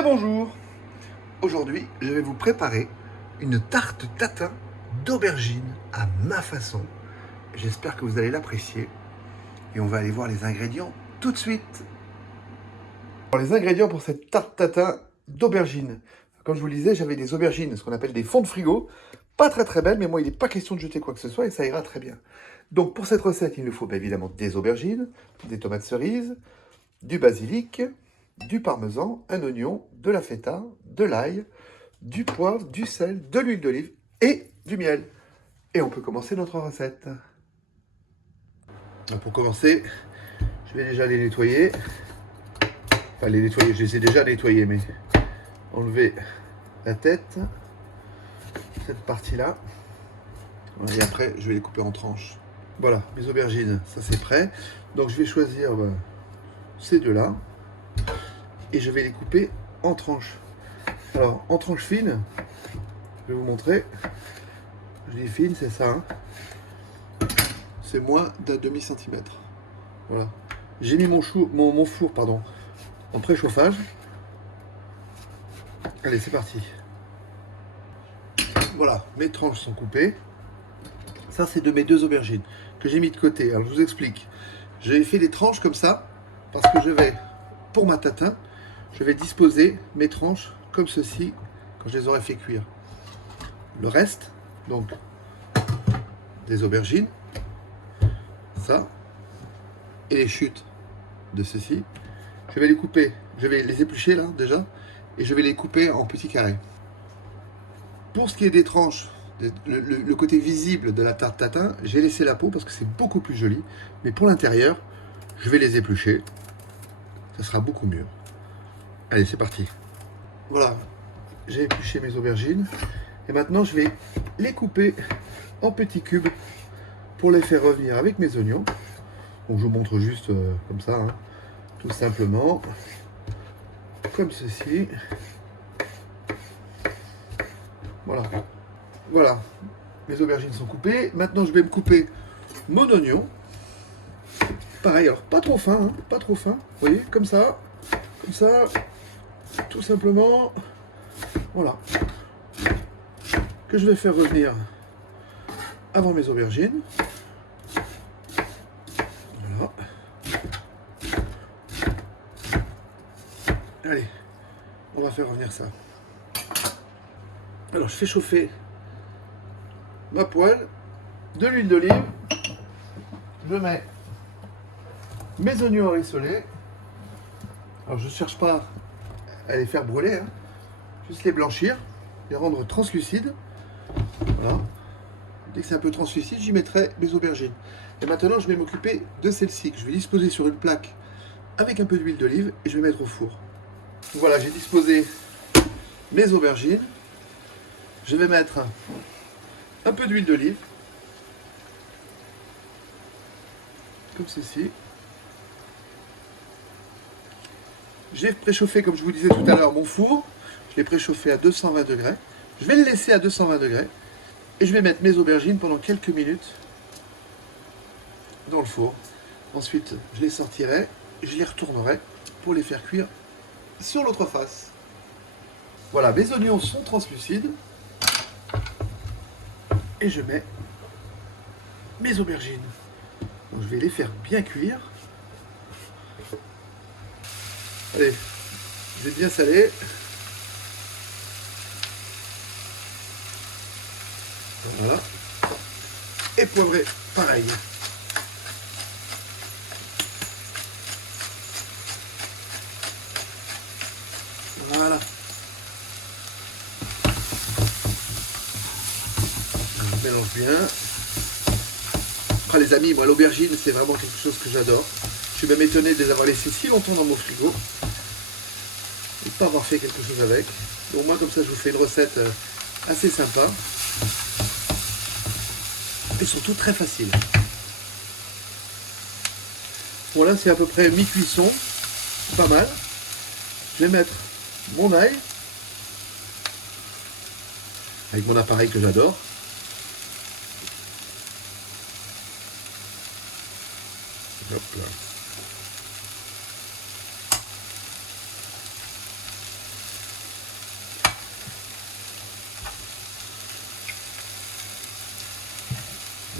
Très bonjour. Aujourd'hui, je vais vous préparer une tarte tatin d'aubergine à ma façon. J'espère que vous allez l'apprécier. Et on va aller voir les ingrédients tout de suite. Alors, les ingrédients pour cette tarte tatin d'aubergine. Comme je vous le disais, j'avais des aubergines, ce qu'on appelle des fonds de frigo. Pas très belles, mais moi, il n'est pas question de jeter quoi que ce soit et ça ira très bien. Donc, pour cette recette, il nous faut évidemment des aubergines, des tomates cerises, du basilic, du parmesan, un oignon, de la feta, de l'ail, du poivre, du sel, de l'huile d'olive et du miel. Et on peut commencer notre recette. Pour commencer, je vais déjà les nettoyer. Enfin, les nettoyer, je les ai déjà nettoyés, mais enlever la tête, cette partie-là. Et après, je vais les couper en tranches. Voilà, mes aubergines, ça c'est prêt. Donc je vais choisir ces deux-là et je vais les couper en tranches. Alors, en tranches fines, je vais vous montrer. Je dis fine, c'est ça. Hein. C'est moins d'un demi-centimètre. Voilà. J'ai mis mon four en préchauffage. Allez, c'est parti. Voilà, mes tranches sont coupées. Ça, c'est de mes deux aubergines que j'ai mis de côté. Alors, je vous explique. J'ai fait des tranches comme ça parce que je vais, pour ma tatin, je vais disposer mes tranches comme ceci quand je les aurai fait cuire. Le reste, donc, des aubergines, ça, et les chutes de ceci, je vais les couper, je vais les éplucher là déjà, et je vais les couper en petits carrés. Pour ce qui est des tranches, le côté visible de la tarte tatin, j'ai laissé la peau parce que c'est beaucoup plus joli, mais pour l'intérieur, je vais les éplucher, ça sera beaucoup mieux. Allez, c'est parti. Voilà, j'ai épluché mes aubergines, et maintenant je vais les couper en petits cubes pour les faire revenir avec mes oignons. Donc je vous montre juste comme ça, hein, tout simplement, comme ceci. Voilà. Voilà, mes aubergines sont coupées. Maintenant, je vais me couper mon oignon. Pareil, alors pas trop fin, hein, pas trop fin. Vous voyez, comme ça, tout simplement. Voilà. Que je vais faire revenir avant mes aubergines. Voilà. Allez, on va faire revenir ça. Alors, je fais chauffer ma poêle, de l'huile d'olive. Je mets mes oignons rissolés. Alors, je ne cherche pas à les faire brûler, hein. Juste les blanchir, les rendre translucides. Voilà. Dès que c'est un peu translucide, j'y mettrai mes aubergines. Et maintenant, je vais m'occuper de celle-ci, que je vais disposer sur une plaque avec un peu d'huile d'olive et je vais mettre au four. Voilà, j'ai disposé mes aubergines. Je vais mettre un peu d'huile d'olive, comme ceci. J'ai préchauffé, comme je vous disais tout à l'heure, mon four. Je l'ai préchauffé à 220 degrés. Je vais le laisser à 220 degrés. Et je vais mettre mes aubergines pendant quelques minutes dans le four. Ensuite, je les sortirai et je les retournerai pour les faire cuire sur l'autre face. Voilà, mes oignons sont translucides. Et je mets mes aubergines. Donc, je vais les faire bien cuire. Allez, je vais bien saler. Voilà. Et poivré, pareil. Voilà. Je mélange bien. Après les amis, moi l'aubergine c'est vraiment quelque chose que j'adore. Je suis même étonné de les avoir laissés si longtemps dans mon frigo. Et de ne pas avoir fait quelque chose avec. Donc moi comme ça je vous fais une recette assez sympa. Et surtout très facile. Bon là c'est à peu près mi-cuisson. Pas mal. Je vais mettre mon ail. Avec mon appareil que j'adore. Hop là.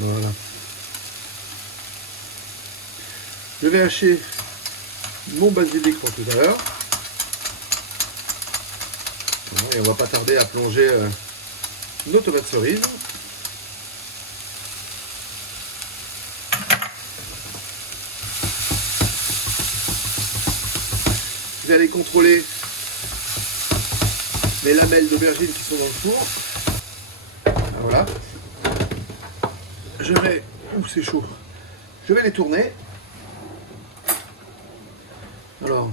Voilà. Je vais hacher mon basilic pour tout à l'heure. Et on va pas tarder à plonger nos tomates cerises. Vous allez contrôler les lamelles d'aubergine qui sont dans le four. Voilà. Je vais... Ouh, c'est chaud. Je vais les tourner. Alors,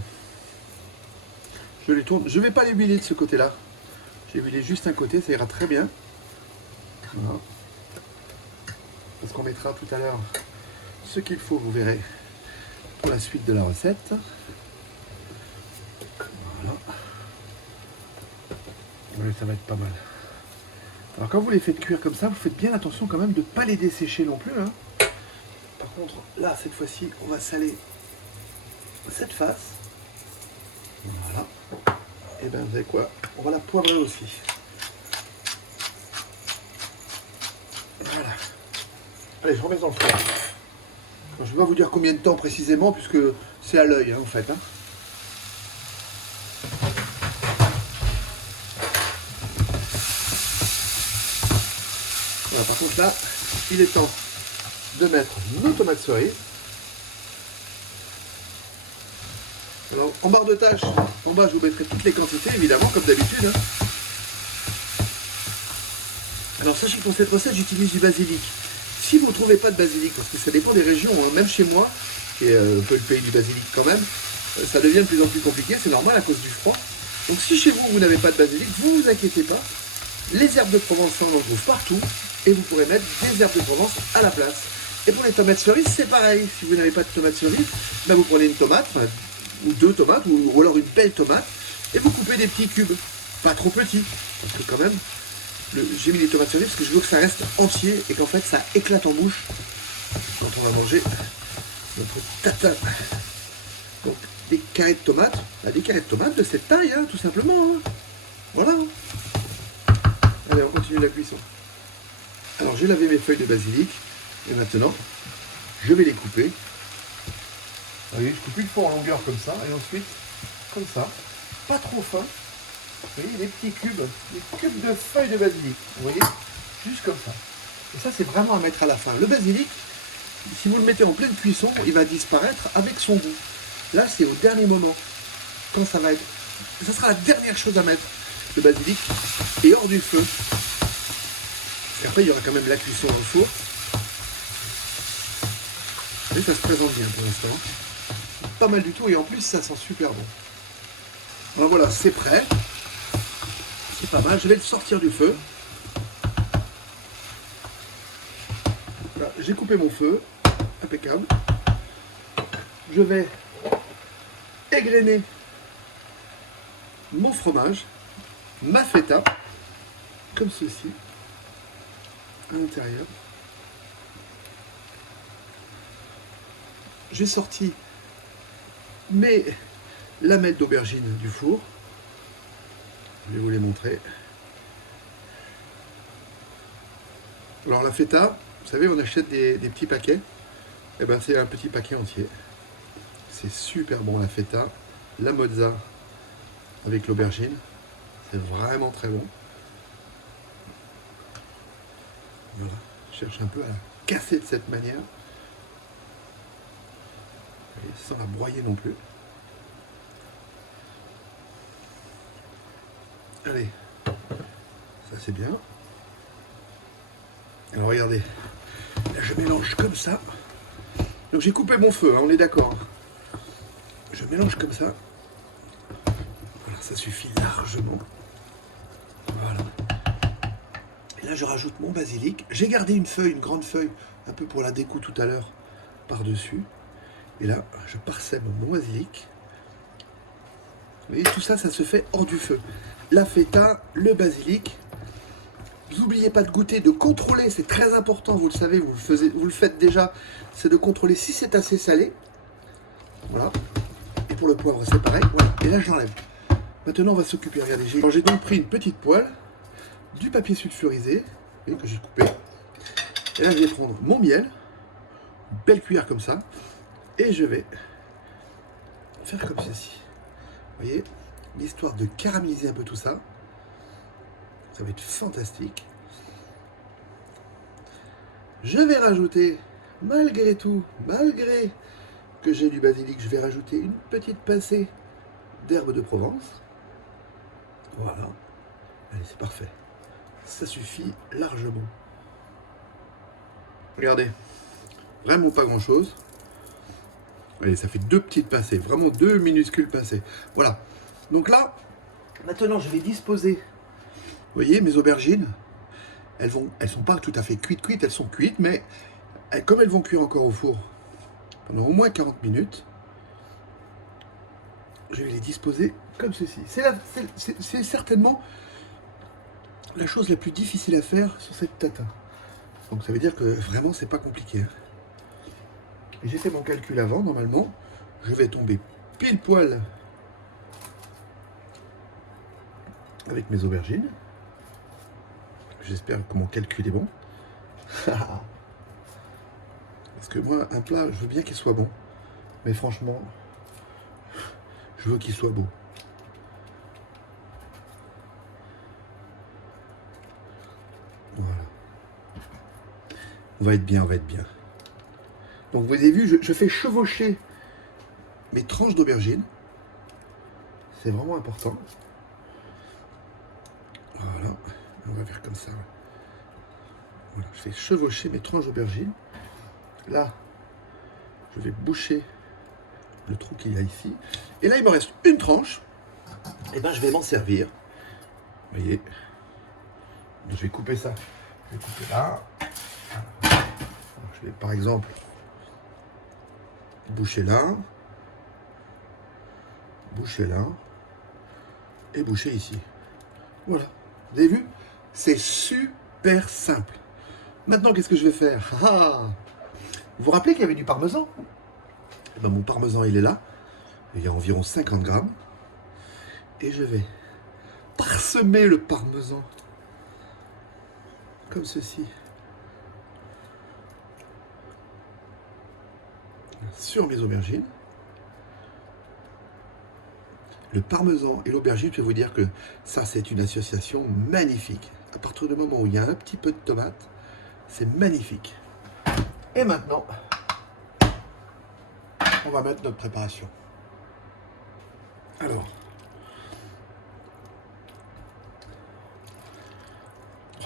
je les tourne. Je ne vais pas les huiler de ce côté-là. J'ai huilé juste un côté, ça ira très bien. Voilà. Parce qu'on mettra tout à l'heure ce qu'il faut, vous verrez, pour la suite de la recette. Voilà. Oui, ça va être pas mal. Alors quand vous les faites cuire comme ça, vous faites bien attention quand même de ne pas les dessécher non plus. Hein. Par contre, là, cette fois-ci, on va saler cette face. Voilà. Et bien, vous savez quoi? On va la poivrer aussi. Voilà. Allez, je remets dans le four. Je ne vais pas vous dire combien de temps précisément, puisque c'est à l'œil, hein, en fait. Hein. Voilà, par contre, là, il est temps de mettre nos tomates cerises. Alors, en barre de tâches, en bas, je vous mettrai toutes les quantités, évidemment, comme d'habitude. Hein. Alors, sachez que pour cette recette, j'utilise du basilic. Si vous ne trouvez pas de basilic, parce que ça dépend des régions, hein, même chez moi, qui est un peu le pays du basilic quand même, ça devient de plus en plus compliqué, c'est normal à cause du froid. Donc, si chez vous, vous n'avez pas de basilic, vous vous inquiétez pas. Les herbes de Provence, on en trouve partout, et vous pourrez mettre des herbes de Provence à la place. Et pour les tomates cerises, c'est pareil. Si vous n'avez pas de tomates cerises, ben vous prenez une tomate, ou deux tomates, ou alors une belle tomate, et vous coupez des petits cubes, pas trop petits, parce que quand même, j'ai mis les tomates cerises parce que je veux que ça reste entier et qu'en fait ça éclate en bouche quand on va manger notre tatin. Donc des carrés de tomates, de cette taille, hein, tout simplement. Hein. Voilà. Allez, on continue la cuisson. Alors j'ai lavé mes feuilles de basilic et maintenant je vais les couper. Vous voyez, je coupe une fois en longueur comme ça et ensuite comme ça, pas trop fin. Vous voyez, des petits cubes, des cubes de feuilles de basilic. Vous voyez, juste comme ça. Et ça, c'est vraiment à mettre à la fin. Le basilic, si vous le mettez en pleine cuisson, il va disparaître avec son goût. Là, c'est au dernier moment. Quand ça va être... Ça sera la dernière chose à mettre. Le basilic est hors du feu. Et après, il y aura quand même la cuisson dans le four. Et ça se présente bien pour l'instant. Pas mal du tout. Et en plus, ça sent super bon. Alors voilà, c'est prêt. C'est pas mal. Je vais le sortir du feu. Voilà, j'ai coupé mon feu. Impeccable. Je vais égrener mon fromage, ma feta, comme ceci, à l'intérieur. J'ai sorti mes lamelles d'aubergine du four. Je vais vous les montrer. Alors la feta, vous savez, on achète des petits paquets. Et ben c'est un petit paquet entier. C'est super bon la feta. La mozza avec l'aubergine. C'est vraiment très bon. Voilà. Je cherche un peu à la casser de cette manière. Et sans la broyer non plus. Allez, ça c'est bien. Alors regardez, là je mélange comme ça. Donc j'ai coupé mon feu, hein, on est d'accord. Je mélange comme ça. Voilà, ça suffit largement. Voilà. Et là je rajoute mon basilic. J'ai gardé une feuille, une grande feuille, un peu pour la déco tout à l'heure, par-dessus. Et là, je parsème mon basilic. Vous voyez, tout ça, ça se fait hors du feu. La feta, le basilic. N'oubliez pas de goûter, de contrôler, c'est très important, vous le savez, vous le faites déjà, c'est de contrôler si c'est assez salé. Voilà. Et pour le poivre, c'est pareil. Voilà. Et là, je l'enlève. Maintenant, on va s'occuper. Regardez, j'ai donc pris une petite poêle, du papier sulfurisé, que j'ai coupé. Et là, je vais prendre mon miel, une belle cuillère comme ça, et je vais faire comme ceci. Vous voyez, l'histoire de caraméliser un peu tout ça, ça va être fantastique. Je vais rajouter, malgré tout, malgré que j'ai du basilic, je vais rajouter une petite pincée d'herbe de Provence. Voilà. Allez, c'est parfait. Ça suffit largement. Regardez, vraiment pas grand chose. Allez, ça fait 2 petites pincées, vraiment 2 minuscules pincées. Voilà. Donc là, maintenant je vais disposer, vous voyez, mes aubergines. Elles sont pas tout à fait cuites, elles sont cuites, mais comme elles vont cuire encore au four pendant au moins 40 minutes, je vais les disposer comme ceci. C'est certainement la chose la plus difficile à faire sur cette tatin. Donc ça veut dire que vraiment c'est pas compliqué. J'ai fait mon calcul avant, normalement, je vais tomber pile poil avec mes aubergines. J'espère que mon calcul est bon. Parce que moi, un plat, je veux bien qu'il soit bon. Mais franchement, je veux qu'il soit beau. Voilà. On va être bien, on va être bien. Donc vous avez vu, je fais chevaucher mes tranches d'aubergines. C'est vraiment important. Voilà. On va faire comme ça. Voilà. Je fais chevaucher mes tranches d'aubergines. Là, je vais boucher le trou qu'il y a ici. Et là, il me reste une tranche. Et ben, je vais m'en servir. Vous voyez. Je vais couper ça. Je vais couper là. Je vais, par exemple, boucher là. Boucher là. Et boucher ici. Voilà. Vous avez vu? C'est super simple. Maintenant, qu'est-ce que je vais faire? Vous vous rappelez qu'il y avait du parmesan? Et ben, mon parmesan, il est là. Il y a environ 50 grammes. Et je vais parsemer le parmesan comme ceci sur mes aubergines. Le parmesan et l'aubergine, je vais vous dire que ça, c'est une association magnifique. À partir du moment où il y a un petit peu de tomate, c'est magnifique. Et maintenant, on va mettre notre préparation. Alors,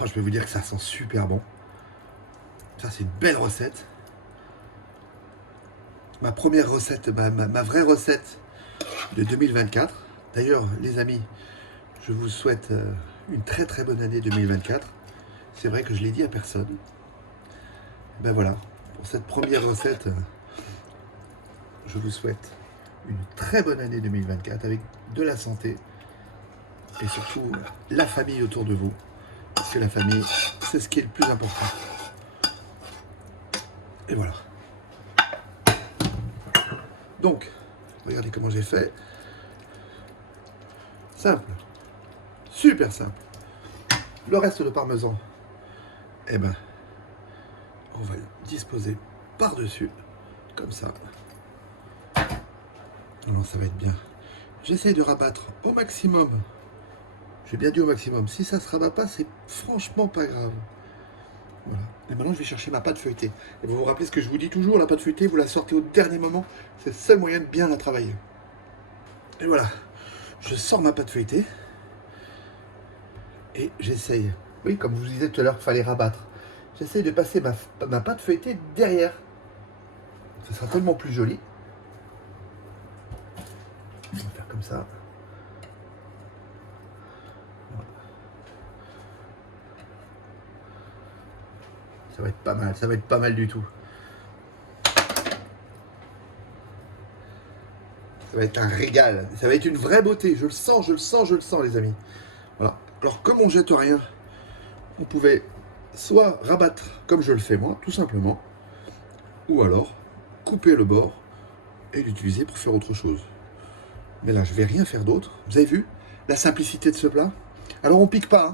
je vais vous dire que ça sent super bon. Ça, c'est une belle recette. Ma première recette, ma vraie recette de 2024. D'ailleurs, les amis, je vous souhaite une très très bonne année 2024. C'est vrai que je l'ai dit à personne. Ben voilà, pour cette première recette, je vous souhaite une très bonne année 2024 avec de la santé et surtout la famille autour de vous. Parce que la famille, c'est ce qui est le plus important. Et voilà. Donc, regardez comment j'ai fait. Simple. Super simple. Le reste de parmesan, eh ben, on va le disposer par-dessus, comme ça. Non, ça va être bien. J'essaye de rabattre au maximum. J'ai bien dit au maximum. Si ça ne se rabat pas, c'est franchement pas grave. Voilà. Et maintenant, je vais chercher ma pâte feuilletée. Et vous vous rappelez ce que je vous dis toujours, la pâte feuilletée, vous la sortez au dernier moment. C'est le seul moyen de bien la travailler. Et voilà. Je sors ma pâte feuilletée. Et j'essaye. Oui, comme je vous disais tout à l'heure qu'il fallait rabattre. J'essaye de passer ma pâte feuilletée derrière. Ce sera tellement plus joli. On va faire comme ça. Voilà. Ça va être pas mal, ça va être pas mal du tout. Ça va être un régal, ça va être une vraie beauté. Je le sens, je le sens, je le sens, les amis. Voilà. Alors, comme on jette rien, on pouvait soit rabattre comme je le fais moi, tout simplement, ou alors couper le bord et l'utiliser pour faire autre chose. Mais là, je vais rien faire d'autre. Vous avez vu la simplicité de ce plat? Alors, on pique pas. Hein.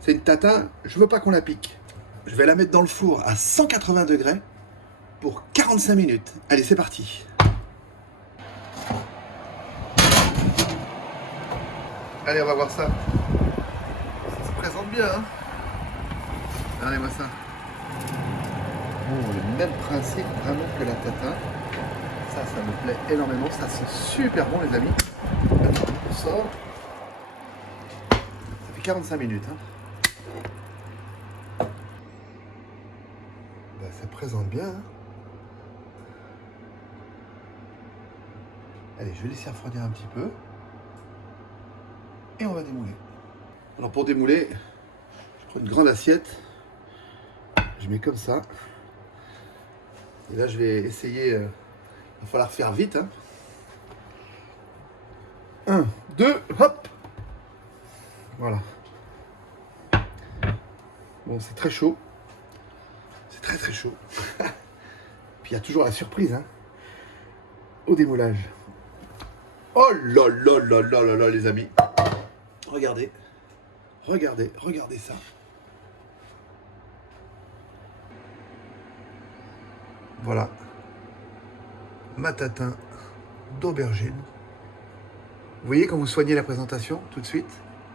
C'est une tatin, je veux pas qu'on la pique. Je vais la mettre dans le four à 180 degrés pour 45 minutes. Allez, c'est parti. Allez, on va voir ça. Ça se présente bien, hein. Regardez-moi ça. Bon, le même principe vraiment que la tatin. Ça me plaît énormément. Ça sent super bon, les amis. On sort. Ça fait 45 minutes, hein. Ben, ça présente bien, hein. Allez, je vais laisser refroidir un petit peu. Et on va démouler. Alors pour démouler, je prends une grande assiette. Je mets comme ça. Et là, je vais essayer. Il va falloir faire vite, hein. 1, 2, hop. Voilà. Bon, c'est très chaud. C'est très très chaud. Puis il y a toujours la surprise, hein, au démoulage. Oh là là là là là là, les amis. Regardez. Regardez, regardez ça. Voilà. Ma tatin d'aubergine. Vous voyez quand vous soignez la présentation tout de suite,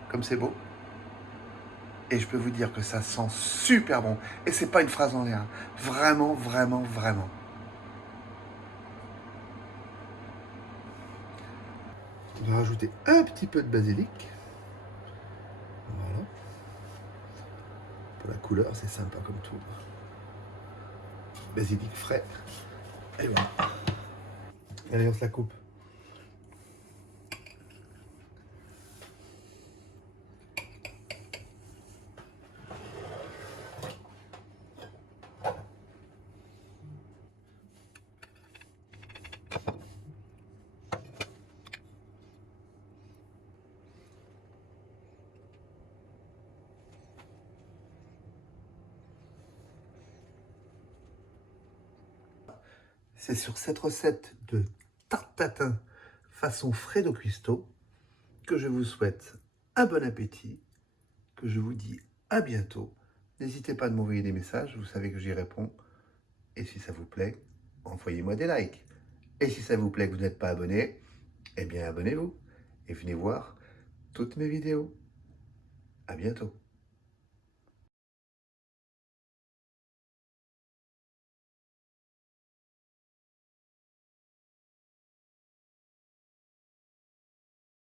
comme c'est beau. Et je peux vous dire que ça sent super bon. Et c'est pas une phrase en l'air. Vraiment, vraiment, vraiment. On va rajouter un petit peu de basilic. Voilà. Pour la couleur, c'est sympa comme tout. Basilic frais. Et voilà. Allez, on se la coupe. C'est sur cette recette de tarte tatin façon Fredo Cuisto que je vous souhaite un bon appétit, que je vous dis à bientôt. N'hésitez pas à m'envoyer des messages, vous savez que j'y réponds. Et si ça vous plaît, envoyez-moi des likes. Et si ça vous plaît que vous n'êtes pas abonné, eh bien abonnez-vous et venez voir toutes mes vidéos. À bientôt.